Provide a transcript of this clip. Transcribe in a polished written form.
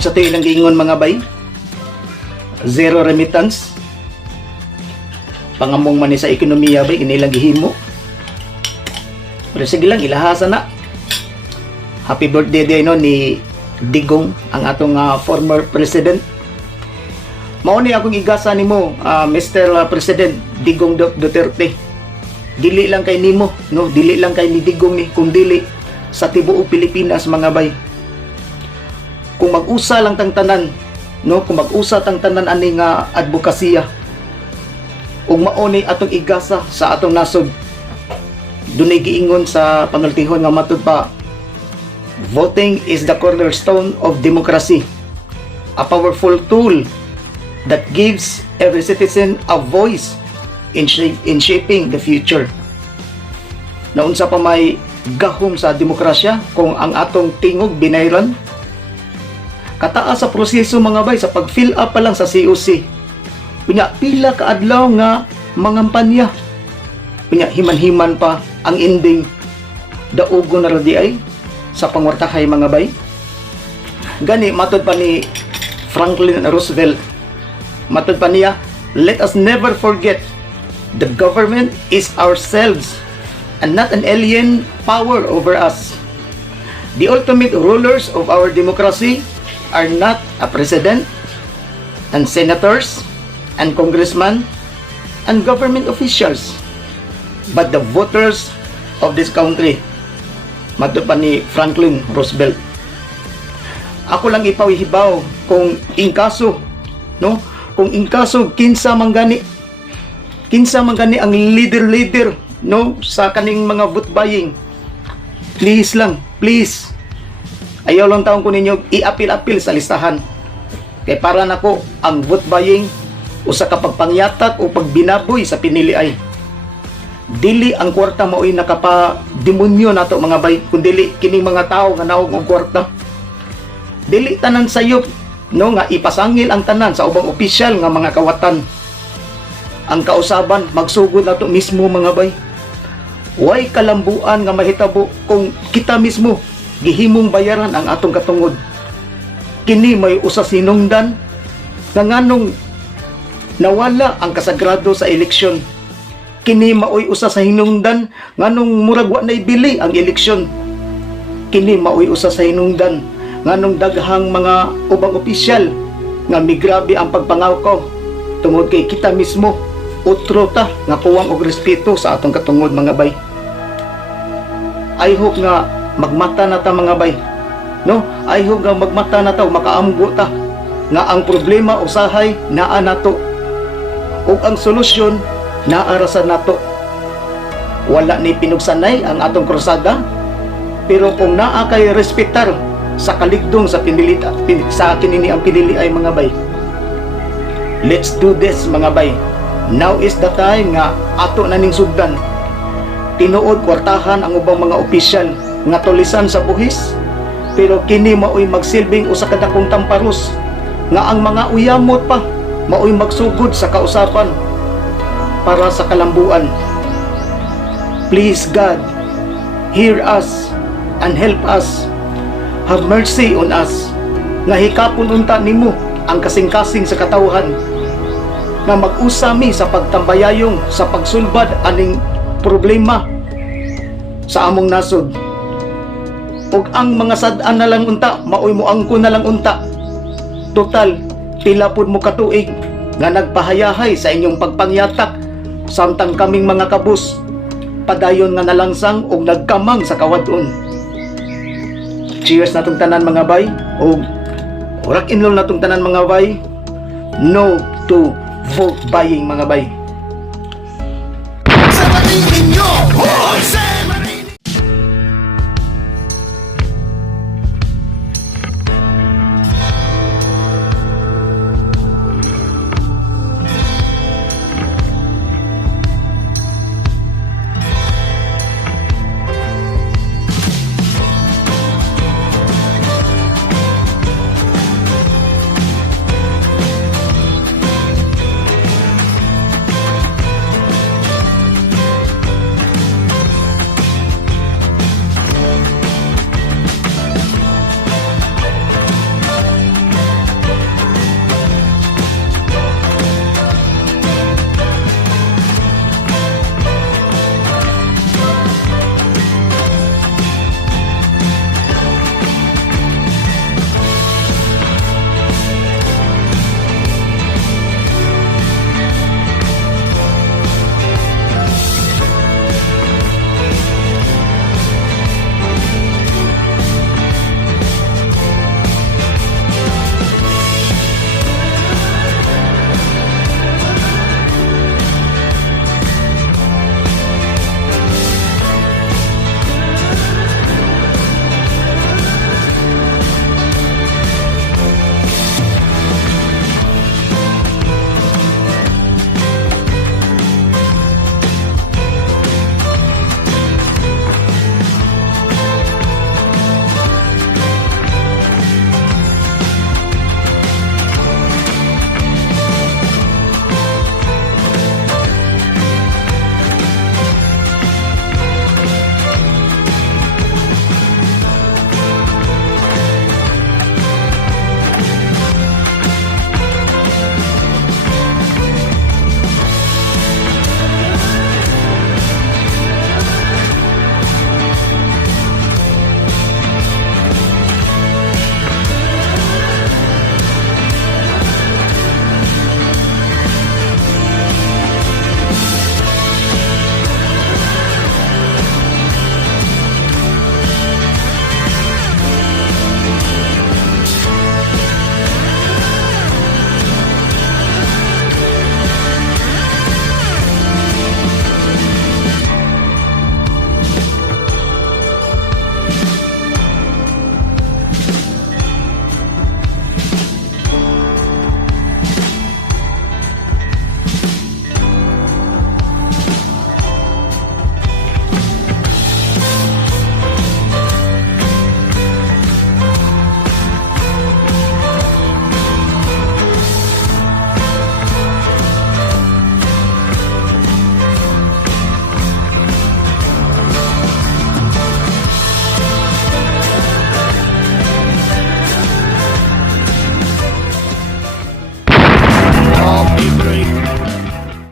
Sa tuyo lang giingon mga bay, zero remittance, pangamong man ni sa ekonomiya bay, inilang gihimo. Pero sige lang, ilahasa na. Happy birthday din no, ni Digong, ang atong former president. Mauni akong igasa nimo, Mr. President Digong Duterte. Dili lang kay nimo, no? Dili lang kay ni Digong ni, kung dili sa tibuok Pilipinas mga bay. Kung mag-usa lang tang tanan, no, kung mag-usa tang tanan ani nga advokasya, ug mauni atong igasa sa atong nasod, dunay giingon sa panultihon nga matud pa, voting is the cornerstone of democracy, a powerful tool that gives every citizen a voice in shaping the future. Naunsa pa may gahom sa demokrasya kung ang atong tingog binayran? Kataas sa proseso mga bay, sa pag-fill up pa lang sa COC. Pinya, pila ka adlaw nga mangampanya. Pinya, himan-himan pa ang ending. Daugo na radi ay sa pangwartahay mga bay. Gani, matod pa ni Franklin Roosevelt. Matod pa niya, let us never forget the government is ourselves and not an alien power over us. The ultimate rulers of our democracy are not a president and senators and congressmen and government officials, but the voters of this country. Matod pa ni Franklin Roosevelt. Ako lang ipawihibaw kung inkaso, no? Kung inkaso kinsa man gani ang leader, no, sa kaning mga vote buying. Please lang, please. Ayaw lang taon ko ninyo i-apil-apil sa listahan. Kay para nako ang vote buying usa ka pagpangyatak o pagbinaboy sa pinili ay. Dili ang kwarta mao'y nakapademonyo nato mga bay, kundi kining mga tao nga naog og kwarta. Dili tanan sayop, no, nga ipasangil ang tanan sa ubang opisyal nga mga kawatan. Ang kausaban magsugod nato mismo mga bay. Way kalambuan nga mahitabo kung kita mismo gihimong bayaran ang atong katungod. Kini may usa sinungdan nga nganong nawala ang kasagrado sa eleksyon. Kini maoy usa sa hinungdan nganong murag wa nay bili ang eleksyon. Kini maoy usa sa hinungdan nganong daghang mga ubang opisyal nga migrabe ang pagpangawkaw tungod kay kita mismo utro ta nga kuwang og respeto sa atong katungod mga bay. I hope nga magmata na ta mga bay, no? I hope nga magmata na ta, makaamgo ta nga ang problema usahay naa nato ug ang solusyon naa ra sa nato. Wala ni pinugsanay ang atong krusada, pero kung naa kay respetar sa kaligdong sa sa kinini ang pinili ay mga bay. Let's do this mga bay. Now is the time nga ato na ning sugdan. Tinuod kwartahan ang ubang mga opisyal nga tulisan sa buhis, pero kini maoy magsilbing usa ka dakong tamparos nga ang mga uyamot pa maoy magsugod sa kausapan para sa kalambuan. Please God, hear us and help us. Have mercy on us. Nga hikapon unta nimo ang kasing-kasing sa katawhan nga mag-usami sa pagtambayayong sa pagsulbad aning problema sa among nasod. Ug ang mga sad-an na lang unta maoy mo angko na lang unta. Total pila pud mo katuig nga nagpahayahay sa inyong pagpangyatak, samtang kaming mga kabus padayon nga nalangsang ug nagkamang sa kawadon. Cheers natong tanan mga bay, ug rock and roll natong tanan mga bay. No to vote buying mga bay.